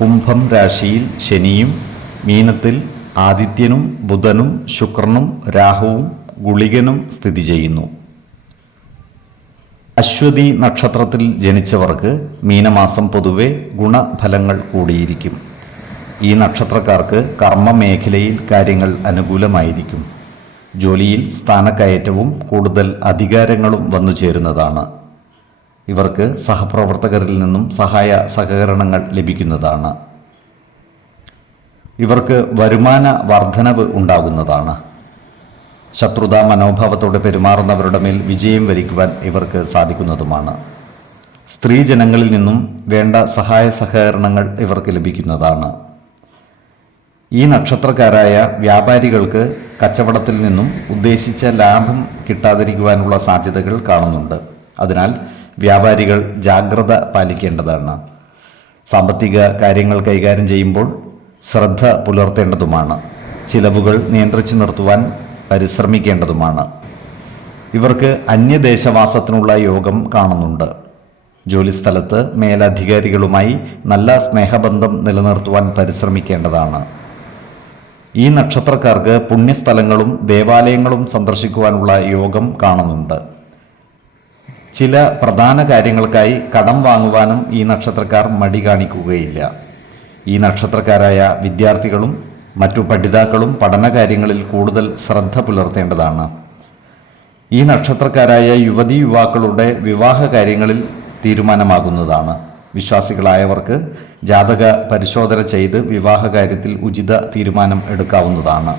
കുംഭം രാശിയിൽ ശനിയും മീനത്തിൽ ആദിത്യനും ബുധനും ശുക്രനും രാഹുവും ഗുളികനും സ്ഥിതി ചെയ്യുന്നു. അശ്വതി നക്ഷത്രത്തിൽ ജനിച്ചവർക്ക് മീനമാസം പൊതുവെ ഗുണഫലങ്ങൾ കൂടിയിരിക്കും. ഈ നക്ഷത്രക്കാർക്ക് കർമ്മ മേഖലയിൽ കാര്യങ്ങൾ അനുകൂലമായിരിക്കും. ജോലിയിൽ സ്ഥാനക്കയറ്റവും കൂടുതൽ അധികാരങ്ങളും വന്നു ചേരുന്നതാണ് ഇവർക്ക് സഹപ്രവർത്തകരിൽ നിന്നും സഹായ സഹകരണങ്ങൾ ലഭിക്കുന്നതാണ്. ഇവർക്ക് വരുമാന വർധനവ് ഉണ്ടാകുന്നതാണ്. ശത്രുതാ മനോഭാവത്തോടെ പെരുമാറുന്നവരുടെ മേൽ വിജയം വരിക്കുവാൻ ഇവർക്ക് സാധിക്കുന്നതുമാണ്. സ്ത്രീജനങ്ങളിൽ നിന്നും വേണ്ട സഹായ സഹകരണങ്ങൾ ഇവർക്ക് ലഭിക്കുന്നതാണ്. ഈ നക്ഷത്രക്കാരായ വ്യാപാരികൾക്ക് കച്ചവടത്തിൽ നിന്നും ഉദ്ദേശിച്ച ലാഭം കിട്ടാതിരിക്കുവാനുള്ള സാധ്യതകൾ കാണുന്നുണ്ട്. അതിനാൽ വ്യാപാരികൾ ജാഗ്രത പാലിക്കേണ്ടതാണ്. സാമ്പത്തിക കാര്യങ്ങൾ കൈകാര്യം ചെയ്യുമ്പോൾ ശ്രദ്ധ പുലർത്തേണ്ടതുമാണ്. ചിലവുകൾ നിയന്ത്രിച്ചു നിർത്തുവാൻ പരിശ്രമിക്കേണ്ടതുമാണ്. ഇവർക്ക് അന്യദേശവാസത്തിനുള്ള യോഗം കാണുന്നുണ്ട്. ജോലിസ്ഥലത്ത് മേലധികാരികളുമായി നല്ല സ്നേഹബന്ധം നിലനിർത്തുവാൻ പരിശ്രമിക്കേണ്ടതാണ്. ഈ നക്ഷത്രക്കാർക്ക് പുണ്യസ്ഥലങ്ങളും ദേവാലയങ്ങളും സന്ദർശിക്കുവാനുള്ള യോഗം കാണുന്നുണ്ട്. ചില പ്രധാന കാര്യങ്ങൾക്കായി കടം വാങ്ങുവാനും ഈ നക്ഷത്രക്കാർ മടി കാണിക്കുകയില്ല. ഈ നക്ഷത്രക്കാരായ വിദ്യാർത്ഥികളും മറ്റു പഠിതാക്കളും പഠനകാര്യങ്ങളിൽ കൂടുതൽ ശ്രദ്ധ പുലർത്തേണ്ടതാണ്. ഈ നക്ഷത്രക്കാരായ യുവതി യുവാക്കളുടെ വിവാഹ കാര്യങ്ങളിൽ തീരുമാനമാകുന്നതാണ്. വിശ്വാസികളായവർക്ക് ജാതക പരിശോധന ചെയ്ത് വിവാഹ കാര്യത്തിൽ ഉചിത തീരുമാനം എടുക്കാവുന്നതാണ്.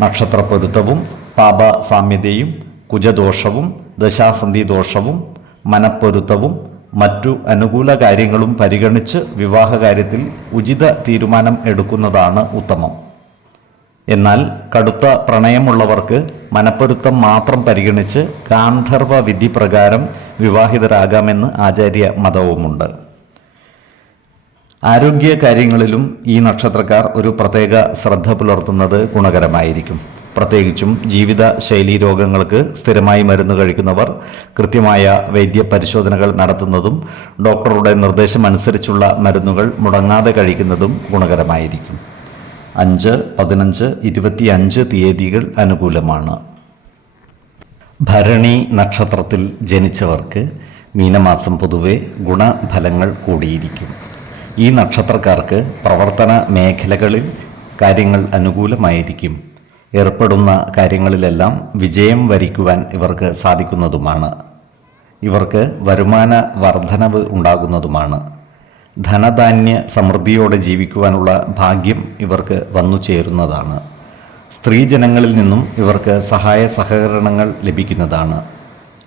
നക്ഷത്ര പൊരുത്തവും പാപ സാമ്യതയും കുജദോഷവും ദശാസന്ധി ദോഷവും മനപ്പൊരുത്തവും മറ്റു അനുകൂല കാര്യങ്ങളും പരിഗണിച്ച് വിവാഹ കാര്യത്തിൽ ഉചിത തീരുമാനം എടുക്കുന്നതാണ് ഉത്തമം. എന്നാൽ കടുത്ത പ്രണയമുള്ളവർക്ക് മനപ്പൊരുത്തം മാത്രം പരിഗണിച്ച് ഗാന്ധർവ വിധി പ്രകാരം വിവാഹിതരാകാമെന്ന് ആചാര്യ മതവുമുണ്ട്. ആരോഗ്യ കാര്യങ്ങളിലും ഈ നക്ഷത്രക്കാർ ഒരു പ്രത്യേക ശ്രദ്ധ പുലർത്തുന്നത് ഗുണകരമായിരിക്കും. പ്രത്യേകിച്ചും ജീവിത ശൈലി രോഗങ്ങൾക്ക് സ്ഥിരമായി മരുന്ന് കഴിക്കുന്നവർ കൃത്യമായ വൈദ്യ പരിശോധനകൾ നടത്തുന്നതും ഡോക്ടറുടെ നിർദ്ദേശം അനുസരിച്ചുള്ള മരുന്നുകൾ മുടങ്ങാതെ കഴിക്കുന്നതും ഗുണകരമായിരിക്കും. അഞ്ച് പതിനഞ്ച് ഇരുപത്തിയഞ്ച് തീയതികൾ അനുകൂലമാണ്. ഭരണി നക്ഷത്രത്തിൽ ജനിച്ചവർക്ക് മീനമാസം പൊതുവെ ഗുണഫലങ്ങൾ കൂടിയിരിക്കും. ഈ നക്ഷത്രക്കാർക്ക് പ്രവർത്തന മേഖലകളിൽ കാര്യങ്ങൾ അനുകൂലമായിരിക്കും. ഏർപ്പെടുന്ന കാര്യങ്ങളിലെല്ലാം വിജയം വരിക്കുവാൻ ഇവർക്ക് സാധിക്കുന്നതുമാണ്. ഇവർക്ക് വരുമാന വർധനവ് ഉണ്ടാകുന്നതുമാണ്. ധനധാന്യ സമൃദ്ധിയോടെ ജീവിക്കുവാനുള്ള ഭാഗ്യം ഇവർക്ക് വന്നു ചേരുന്നതാണ്. സ്ത്രീജനങ്ങളിൽ നിന്നും ഇവർക്ക് സഹായ സഹകരണങ്ങൾ ലഭിക്കുന്നതാണ്.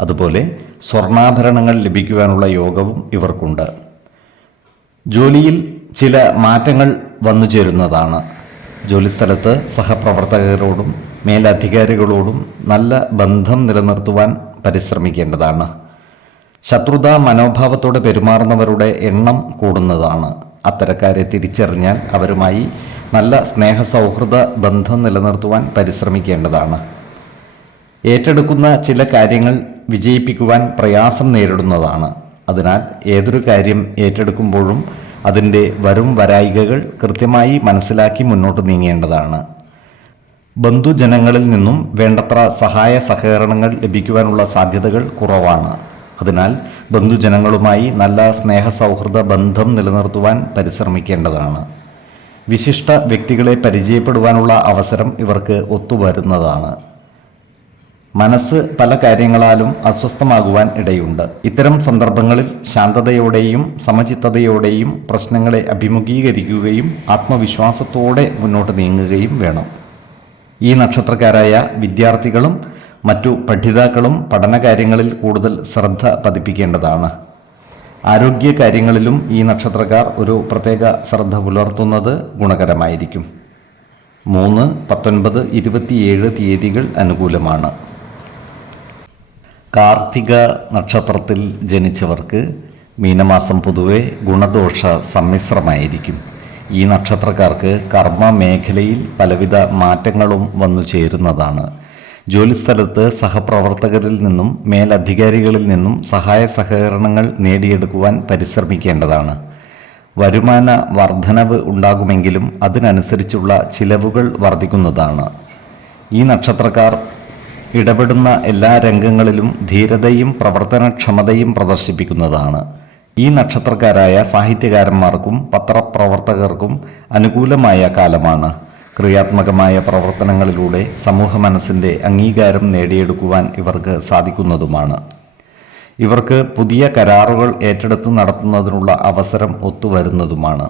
അതുപോലെ സ്വർണാഭരണങ്ങൾ ലഭിക്കുവാനുള്ള യോഗവും ഇവർക്കുണ്ട്. ജോലിയിൽ ചില മാറ്റങ്ങൾ വന്നു ചേരുന്നതാണ്. ജോലിസ്ഥലത്ത് സഹപ്രവർത്തകരോടും മേലധികാരികളോടും നല്ല ബന്ധം നിലനിർത്തുവാൻ പരിശ്രമിക്കേണ്ടതാണ്. ശത്രുതാ മനോഭാവത്തോടെ പെരുമാറുന്നവരുടെ എണ്ണം കൂടുന്നതാണ്. അത്തരക്കാരെ തിരിച്ചറിഞ്ഞാൽ അവരുമായി നല്ല സ്നേഹ സൗഹൃദ ബന്ധം നിലനിർത്തുവാൻ പരിശ്രമിക്കേണ്ടതാണ്. ഏറ്റെടുക്കുന്ന ചില കാര്യങ്ങൾ വിജയിപ്പിക്കുവാൻ പ്രയാസം നേരിടുന്നതാണ്. അതിനാൽ ഏതൊരു കാര്യം ഏറ്റെടുക്കുമ്പോഴും അതിന്റെ വരും വരായികകൾ കൃത്യമായി മനസ്സിലാക്കി മുന്നോട്ട് നീങ്ങേണ്ടതാണ്. ബന്ധുജനങ്ങളിൽ നിന്നും വേണ്ടത്ര സഹായ സഹകരണങ്ങൾ ലഭിക്കുവാനുള്ള സാധ്യതകൾ കുറവാണ്. അതിനാൽ ബന്ധുജനങ്ങളുമായി നല്ല സ്നേഹ സൗഹൃദ ബന്ധം നിലനിർത്തുവാൻ പരിശ്രമിക്കേണ്ടതാണ്. വിശിഷ്ട വ്യക്തികളെ പരിചയപ്പെടുവാനുള്ള അവസരം ഇവർക്ക് ഒത്തുവരുന്നതാണ്. മനസ്സ് പല കാര്യങ്ങളാലും അസ്വസ്ഥമാകുവാൻ ഇടയുണ്ട്. ഇത്തരം സന്ദർഭങ്ങളിൽ ശാന്തതയോടെയും സമചിത്തതയോടെയും പ്രശ്നങ്ങളെ അഭിമുഖീകരിക്കുകയും ആത്മവിശ്വാസത്തോടെ മുന്നോട്ട് നീങ്ങുകയും വേണം. ഈ നക്ഷത്രക്കാരായ വിദ്യാർത്ഥികളും മറ്റു പഠിതാക്കളും പഠനകാര്യങ്ങളിൽ കൂടുതൽ ശ്രദ്ധ പതിപ്പിക്കേണ്ടതാണ്. ആരോഗ്യ കാര്യങ്ങളിലും ഈ നക്ഷത്രക്കാർ ഒരു പ്രത്യേക ശ്രദ്ധ പുലർത്തുന്നത് ഗുണകരമായിരിക്കും. മൂന്ന് പത്തൊൻപത് ഇരുപത്തിയേഴ് തീയതികൾ അനുകൂലമാണ്. കാർത്തിക നക്ഷത്രത്തിൽ ജനിച്ചവർക്ക് മീനമാസം പൊതുവെ ഗുണദോഷ സമ്മിശ്രമായിരിക്കും. ഈ നക്ഷത്രക്കാർക്ക് കർമ്മ മേഖലയിൽ പലവിധ മാറ്റങ്ങളും വന്നു ചേരുന്നതാണ്. ജോലിസ്ഥലത്ത് സഹപ്രവർത്തകരിൽ നിന്നും മേലധികാരികളിൽ നിന്നും സഹായ സഹകരണങ്ങൾ നേടിയെടുക്കുവാൻ പരിശ്രമിക്കേണ്ടതാണ്. വരുമാന വർധനവ് ഉണ്ടാകുമെങ്കിലും അതിനനുസരിച്ചുള്ള ചിലവുകൾ വർദ്ധിക്കുന്നതാണ് ഈ നക്ഷത്രക്കാർ ഇടപെടുന്ന എല്ലാ രംഗങ്ങളിലും ധീരതയും പ്രവർത്തനക്ഷമതയും പ്രദർശിപ്പിക്കുന്നതാണ്. ഈ നക്ഷത്രക്കാരായ സാഹിത്യകാരന്മാർക്കും പത്രപ്രവർത്തകർക്കും അനുകൂലമായ കാലമാണ്. ക്രിയാത്മകമായ പ്രവർത്തനങ്ങളിലൂടെ സമൂഹ മനസ്സിന്റെ അംഗീകാരം നേടിയെടുക്കുവാൻ ഇവർക്ക് സാധിക്കുന്നതുമാണ്. ഇവർക്ക് പുതിയ കരാറുകൾ ഏറ്റെടുത്ത് നടത്തുന്നതിനുള്ള അവസരം ഒത്തുവരുന്നതുമാണ്.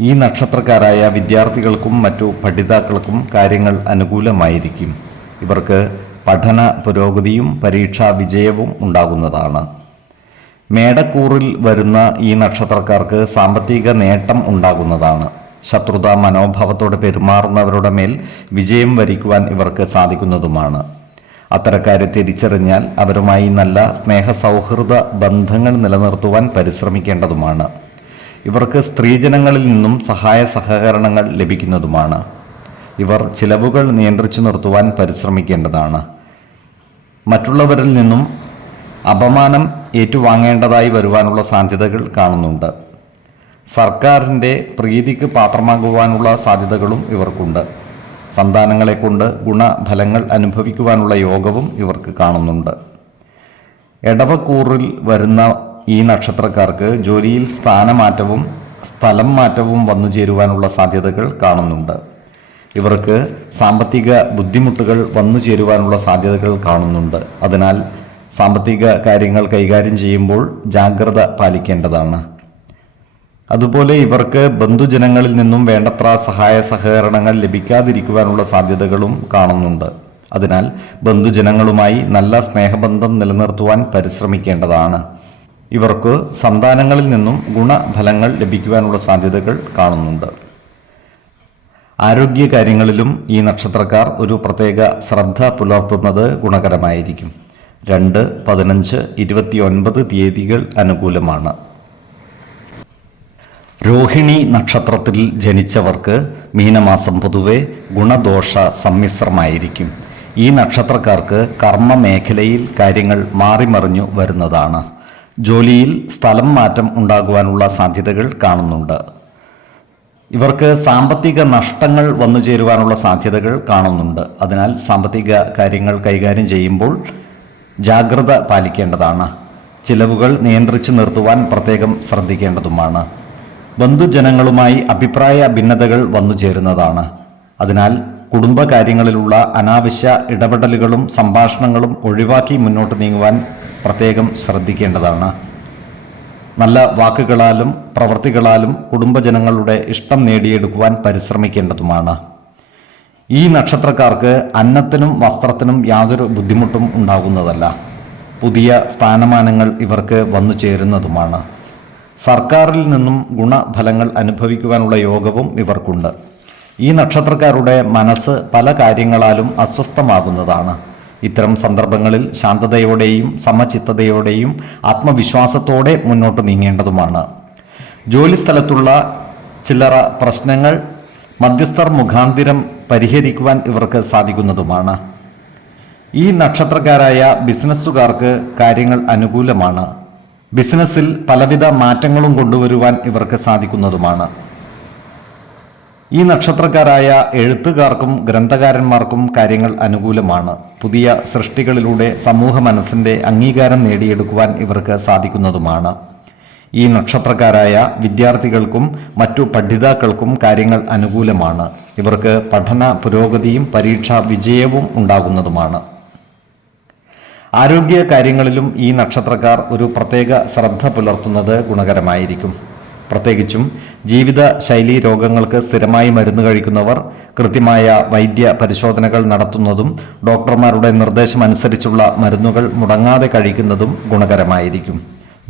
ഈ നക്ഷത്രക്കാരായ വിദ്യാർത്ഥികൾക്കും മറ്റു പഠിതാക്കൾക്കും കാര്യങ്ങൾ അനുകൂലമായിരിക്കും. ഇവർക്ക് പഠന പുരോഗതിയും പരീക്ഷാ വിജയവും ഉണ്ടാകുന്നതാണ്. മേടക്കൂറിൽ വരുന്ന ഈ നക്ഷത്രക്കാർക്ക് സാമ്പത്തിക നേട്ടം ഉണ്ടാകുന്നതാണ്. ശത്രുത മനോഭാവത്തോടെ പെരുമാറുന്നവരുടെ മേൽ വിജയം വരിക്കുവാൻ ഇവർക്ക് സാധിക്കുന്നതുമാണ്. അത്തരക്കാരെ തിരിച്ചറിഞ്ഞാൽ അവരുമായി നല്ല സ്നേഹ സൗഹൃദ ബന്ധങ്ങൾ നിലനിർത്തുവാൻ പരിശ്രമിക്കേണ്ടതുമാണ്. ഇവർക്ക് സ്ത്രീജനങ്ങളിൽ നിന്നും സഹായ സഹകരണങ്ങൾ ലഭിക്കുന്നതുമാണ്. ഇവർ ചിലവുകൾ നിയന്ത്രിച്ചു നിർത്തുവാൻ പരിശ്രമിക്കേണ്ടതാണ്. മറ്റുള്ളവരിൽ നിന്നും അപമാനം ഏറ്റുവാങ്ങേണ്ടതായി വരുവാനുള്ള സാധ്യതകൾ കാണുന്നുണ്ട്. സർക്കാരിന്റെ പ്രീതിക്ക് പാത്രമാകുവാനുള്ള സാധ്യതകളും ഇവർക്കുണ്ട്. സന്താനങ്ങളെ കൊണ്ട് ഗുണഫലങ്ങൾ അനുഭവിക്കുവാനുള്ള യോഗവും ഇവർക്ക് കാണുന്നുണ്ട്. എടവക്കൂറിൽ വരുന്ന ഈ നക്ഷത്രക്കാർക്ക് ജോലിയിൽ സ്ഥാനമാറ്റവും സ്ഥലം മാറ്റവും വന്നു ചേരുവാനുള്ള സാധ്യതകൾ കാണുന്നുണ്ട്. ഇവർക്ക് സാമ്പത്തിക ബുദ്ധിമുട്ടുകൾ വന്നു ചേരുവാനുള്ള സാധ്യതകൾ കാണുന്നുണ്ട്. അതിനാൽ സാമ്പത്തിക കാര്യങ്ങൾ കൈകാര്യം ചെയ്യുമ്പോൾ ജാഗ്രത പാലിക്കേണ്ടതാണ്. അതുപോലെ ഇവർക്ക് ബന്ധുജനങ്ങളിൽ നിന്നും വേണ്ടത്ര സഹായ സഹകരണങ്ങൾ ലഭിക്കാതിരിക്കുവാനുള്ള സാധ്യതകളും കാണുന്നുണ്ട്. അതിനാൽ ബന്ധുജനങ്ങളുമായി നല്ല സ്നേഹബന്ധം നിലനിർത്തുവാൻ പരിശ്രമിക്കേണ്ടതാണ്. ഇവർക്ക് സന്താനങ്ങളിൽ നിന്നും ഗുണഫലങ്ങൾ ലഭിക്കുവാനുള്ള സാധ്യതകൾ കാണുന്നുണ്ട്. ആരോഗ്യ കാര്യങ്ങളിലും ഈ നക്ഷത്രക്കാർ ഒരു പ്രത്യേക ശ്രദ്ധ പുലർത്തുന്നത് ഗുണകരമായിരിക്കും. രണ്ട് പതിനഞ്ച് ഇരുപത്തിയൊൻപത് തീയതികൾ അനുകൂലമാണ്. രോഹിണി നക്ഷത്രത്തിൽ ജനിച്ചവർക്ക് മീനമാസം പൊതുവെ ഗുണദോഷ സമ്മിശ്രമായിരിക്കും. ഈ നക്ഷത്രക്കാർക്ക് കർമ്മ മേഖലയിൽ കാര്യങ്ങൾ മാറിമറിഞ്ഞു വരുന്നതാണ്. ജോലിയിൽ സ്ഥലം മാറ്റം ഉണ്ടാകുവാനുള്ള സാധ്യതകൾ കാണുന്നുണ്ട്. ഇവർക്ക് സാമ്പത്തിക നഷ്ടങ്ങൾ വന്നു ചേരുവാനുള്ള സാധ്യതകൾ കാണുന്നുണ്ട്. അതിനാൽ സാമ്പത്തിക കാര്യങ്ങൾ കൈകാര്യം ചെയ്യുമ്പോൾ ജാഗ്രത പാലിക്കേണ്ടതാണ്. ചിലവുകൾ നിയന്ത്രിച്ച് നിർത്തുവാൻ പ്രത്യേകം ശ്രദ്ധിക്കേണ്ടതുമാണ്. ബന്ധുജനങ്ങളുമായി അഭിപ്രായ ഭിന്നതകൾ വന്നു ചേരുന്നതാണ്. അതിനാൽ കുടുംബകാര്യങ്ങളിലുള്ള അനാവശ്യ ഇടപെടലുകളും സംഭാഷണങ്ങളും ഒഴിവാക്കി മുന്നോട്ട് നീങ്ങുവാൻ പ്രത്യേകം ശ്രദ്ധിക്കേണ്ടതാണ്. നല്ല വാക്കുകളാലും പ്രവൃത്തികളാലും കുടുംബജനങ്ങളുടെ ഇഷ്ടം നേടിയെടുക്കുവാൻ പരിശ്രമിക്കേണ്ടതുമാണ്. ഈ നക്ഷത്രക്കാർക്ക് അന്നത്തിനും വസ്ത്രത്തിനും യാതൊരു ബുദ്ധിമുട്ടും ഉണ്ടാകുന്നതല്ല. പുതിയ സ്ഥാനമാനങ്ങൾ ഇവർക്ക് വന്നു ചേരുന്നതുമാണ്. സർക്കാരിൽ നിന്നും ഗുണഫലങ്ങൾ അനുഭവിക്കുവാനുള്ള യോഗവും ഇവർക്കുണ്ട്. ഈ നക്ഷത്രക്കാരുടെ മനസ്സ് പല കാര്യങ്ങളാലും അസ്വസ്ഥമാകുന്നതാണ്. ഇത്തരം സന്ദർഭങ്ങളിൽ ശാന്തതയോടെയും സമചിത്തതയോടെയും ആത്മവിശ്വാസത്തോടെ മുന്നോട്ട് നീങ്ങേണ്ടതുമാണ്. ജോലിസ്ഥലത്തുള്ള ചില്ലറ പ്രശ്നങ്ങൾ മധ്യസ്ഥർ മുഖാന്തിരം പരിഹരിക്കുവാൻ ഇവർക്ക് സാധിക്കുന്നതുമാണ്. ഈ നക്ഷത്രക്കാരായ ബിസിനസ്സുകാർക്ക് കാര്യങ്ങൾ അനുകൂലമാണ്. ബിസിനസ്സിൽ പലവിധ മാറ്റങ്ങളും കൊണ്ടുവരുവാൻ ഇവർക്ക് സാധിക്കുന്നതുമാണ്. ഈ നക്ഷത്രക്കാരായ എഴുത്തുകാർക്കും ഗ്രന്ഥകാരന്മാർക്കും കാര്യങ്ങൾ അനുകൂലമാണ്. പുതിയ സൃഷ്ടികളിലൂടെ സമൂഹ മനസ്സിന്റെ അംഗീകാരം നേടിയെടുക്കുവാൻ ഇവർക്ക് സാധിക്കുന്നതുമാണ്. ഈ നക്ഷത്രക്കാരായ വിദ്യാർത്ഥികൾക്കും മറ്റു പഠിതാക്കൾക്കും കാര്യങ്ങൾ അനുകൂലമാണ്. ഇവർക്ക് പഠന പുരോഗതിയും പരീക്ഷാ വിജയവും ഉണ്ടാകുന്നതുമാണ്. ആരോഗ്യ കാര്യങ്ങളിലും ഈ നക്ഷത്രക്കാർ ഒരു പ്രത്യേക ശ്രദ്ധ പുലർത്തുന്നത് ഗുണകരമായിരിക്കും. പ്രത്യേകിച്ചും ജീവിത ശൈലീ രോഗങ്ങൾക്ക് സ്ഥിരമായി മരുന്ന് കഴിക്കുന്നവർ കൃത്യമായ വൈദ്യ പരിശോധനകൾ നടത്തുന്നതും ഡോക്ടർമാരുടെ നിർദ്ദേശമനുസരിച്ചുള്ള മരുന്നുകൾ മുടങ്ങാതെ കഴിക്കുന്നതും ഗുണകരമായിരിക്കും.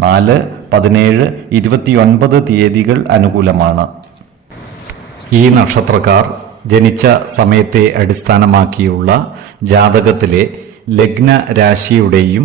നാല് പതിനേഴ് ഇരുപത്തിയൊൻപത് തീയതികൾ അനുകൂലമാണ്. ഈ നക്ഷത്രക്കാർ ജനിച്ച സമയത്തെ അടിസ്ഥാനമാക്കിയുള്ള ജാതകത്തിലെ ലഗ്ന രാശിയുടെയും